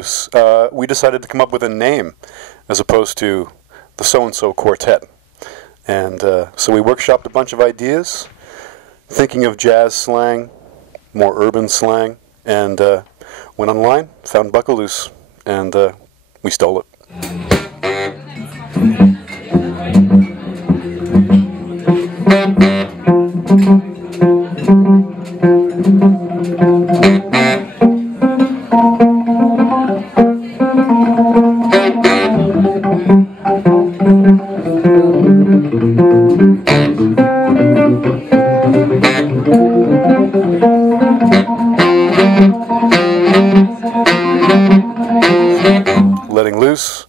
Buckaloose, we decided to come up with a name as opposed to the So-and-So Quartet. And so we workshopped a bunch of ideas, thinking of jazz slang, more urban slang, and went online, found Buckaloose, and we stole it. Letting loose,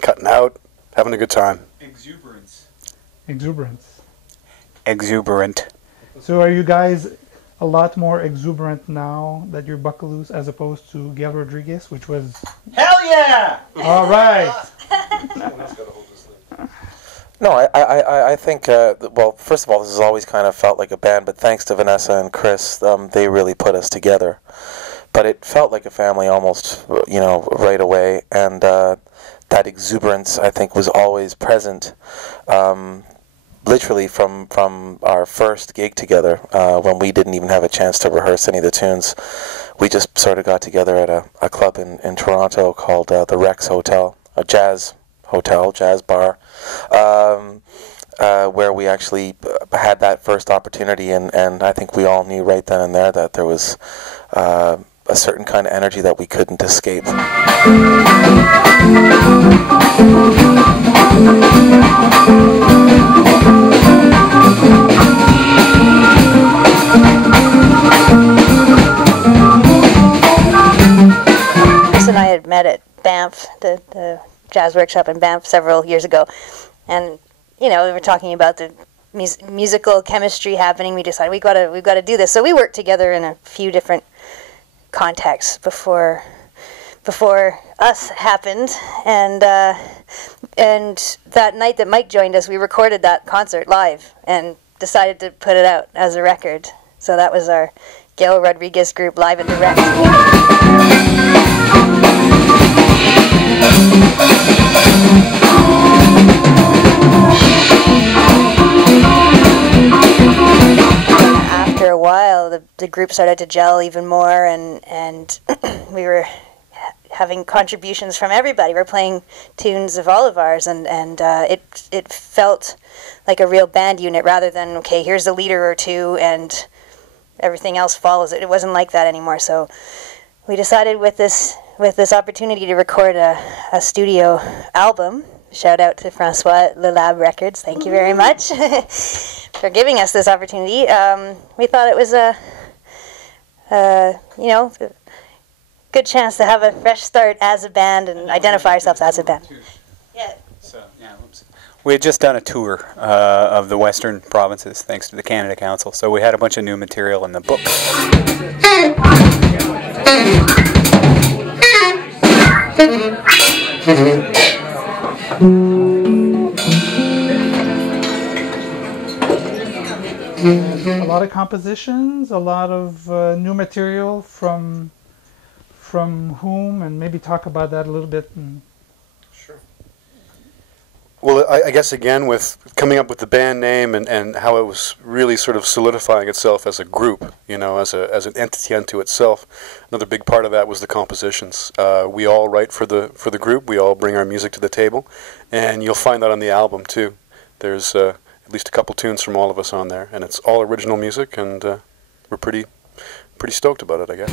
cutting out, having a good time. Exuberance. Exuberance. Exuberant. So are you guys a lot more exuberant now that you're Buckaloose as opposed to Gale Rodrigues, which was... Hell yeah! All right. No, I think, well, first of all, this has always kind of felt like a band, but thanks to Vanessa and Chris, they really put us together. But it felt like a family almost, you know, right away, and that exuberance, I think, was always present, literally from our first gig together, when we didn't even have a chance to rehearse any of the tunes. We just sort of got together at a club in Toronto called the Rex Hotel, a jazz hotel, jazz bar, where we actually had that first opportunity, and I think we all knew right then and there that there was a certain kind of energy that we couldn't escape. Chris and I had met at Banff, the jazz workshop in Banff several years ago, and you know, we were talking about the musical chemistry happening. We decided we've got to do this. So we worked together in a few different contexts before us happened, and that night that Mike joined us, we recorded that concert live and decided to put it out as a record. So that was our Gale Rodrigues group live and direct. After a while, the group started to gel even more, and we were having contributions from everybody. We're playing tunes of all of ours, and it felt like a real band unit rather than, okay, here's a leader or two and everything else follows it. It wasn't like that anymore. So we decided with this opportunity to record a studio album. Shout out to Francois Le Lab Records. Thank you very much for giving us this opportunity. We thought it was a good chance to have a fresh start as a band and identify ourselves as a band. Yeah. So, yeah, we had just done a tour of the Western provinces, thanks to the Canada Council. So we had a bunch of new material in the book. A lot of compositions, a lot of new material from whom, and maybe talk about that a little bit. Sure. Well, I guess again with coming up with the band name and how it was really sort of solidifying itself as a group, you know, as an entity unto itself. Another big part of that was the compositions. We all write for the group. We all bring our music to the table, and you'll find that on the album too. There's at least a couple tunes from all of us on there, and it's all original music, and we're pretty stoked about it, I guess.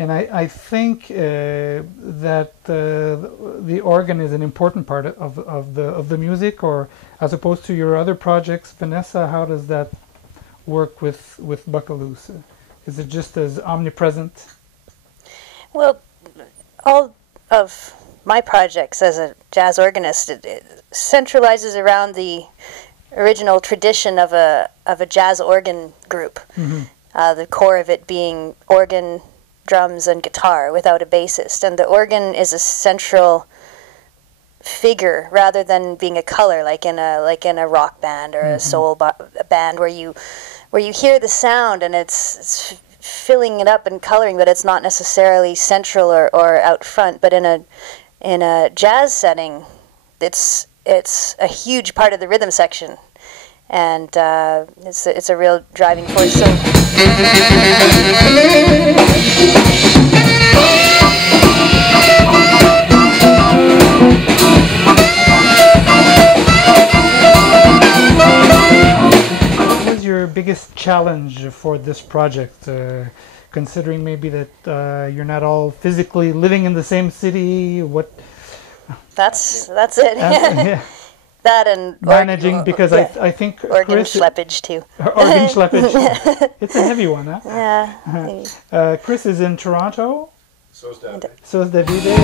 And I think that the organ is an important part of the music, or as opposed to your other projects. Vanessa, how does that work with Buckaloose? Is it just as omnipresent? Well, all of my projects as a jazz organist, it centralizes around the original tradition of a jazz organ group. Mm-hmm. The core of it being organ, drums and guitar without a bassist, and the organ is a central figure rather than being a color like in a rock band or a soul band where you hear the sound and it's filling it up and coloring, but it's not necessarily central or out front. But in a jazz setting, it's a huge part of the rhythm section, and it's a real driving force. So what was your biggest challenge for this project, considering maybe that you're not all physically living in the same city? What? that's it. Yeah. That and Managing, because I think organ Chris, schleppage too. organ schleppage. It's a heavy one, huh? Yeah. Chris is in Toronto. So is Davide. So is Davide.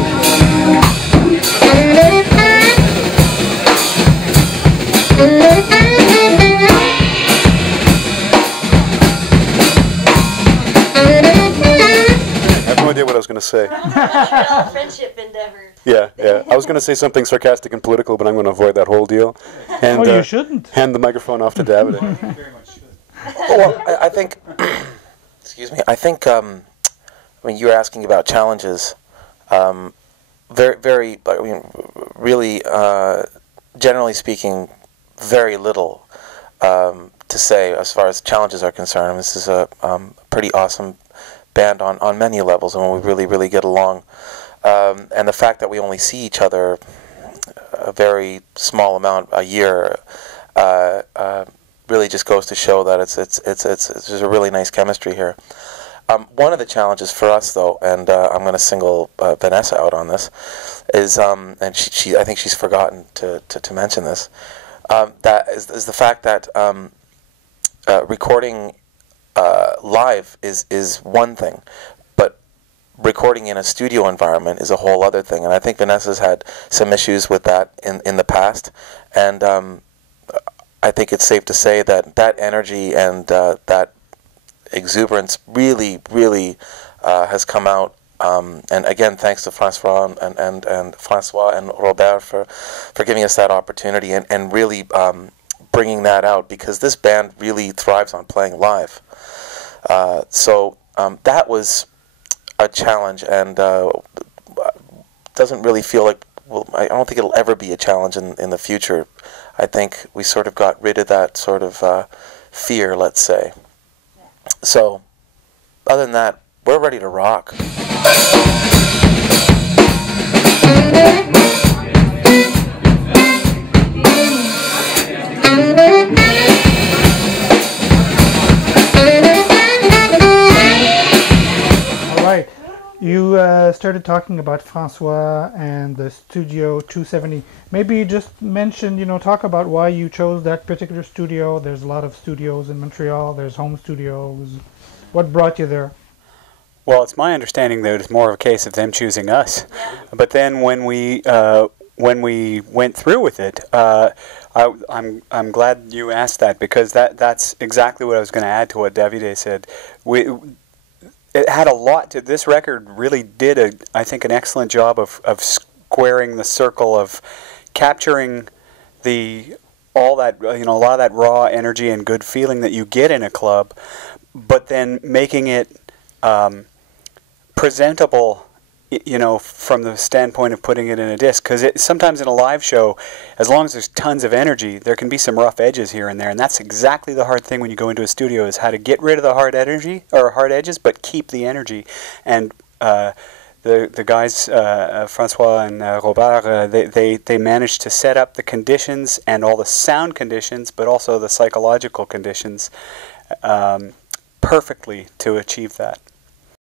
I have no idea what I was going to say. Friendship endeavor. Yeah. I was going to say something sarcastic and political, but I'm going to avoid that whole deal. And Oh, you shouldn't. hand the microphone off to Davide. Well, I think, excuse me, I think, when you were asking about challenges, very, I mean, really, generally speaking, very little to say as far as challenges are concerned. I mean, this is a pretty awesome band on many levels, and we really get along. And the fact that we only see each other a very small amount a year really just goes to show that it's there's a really nice chemistry here. One of the challenges for us, though, and I'm going to single Vanessa out on this, is and she I think she's forgotten to mention this. That is the fact that recording live is one thing, but recording in a studio environment is a whole other thing. And I think Vanessa's had some issues with that in the past, and I think it's safe to say that energy and that exuberance really has come out. And again, thanks to Francois and Robert for giving us that opportunity and really bringing that out, because this band really thrives on playing live. So that was a challenge, and doesn't really feel like, well, I don't think it'll ever be a challenge in the future. I think we sort of got rid of that sort of fear, let's say. So, other than that, we're ready to rock. All right. You started talking about Francois and the Studio 270. Maybe you just mention, talk about why you chose that particular studio. There's a lot of studios in Montreal. There's home studios. What brought you there? Well, it's my understanding that it's more of a case of them choosing us. Yeah. But then when we went through with it, I'm glad you asked that, because that's exactly what I was going to add to what Davide said. It had a lot to this record. Really did I think an excellent job of squaring the circle of capturing a lot of that raw energy and good feeling that you get in a club, but then making it presentable, from the standpoint of putting it in a disc. Because sometimes in a live show, as long as there's tons of energy, there can be some rough edges here and there, and that's exactly the hard thing when you go into a studio, is how to get rid of the hard energy or hard edges, but keep the energy. And the guys, Francois and Robert, they managed to set up the conditions and all the sound conditions, but also the psychological conditions perfectly to achieve that.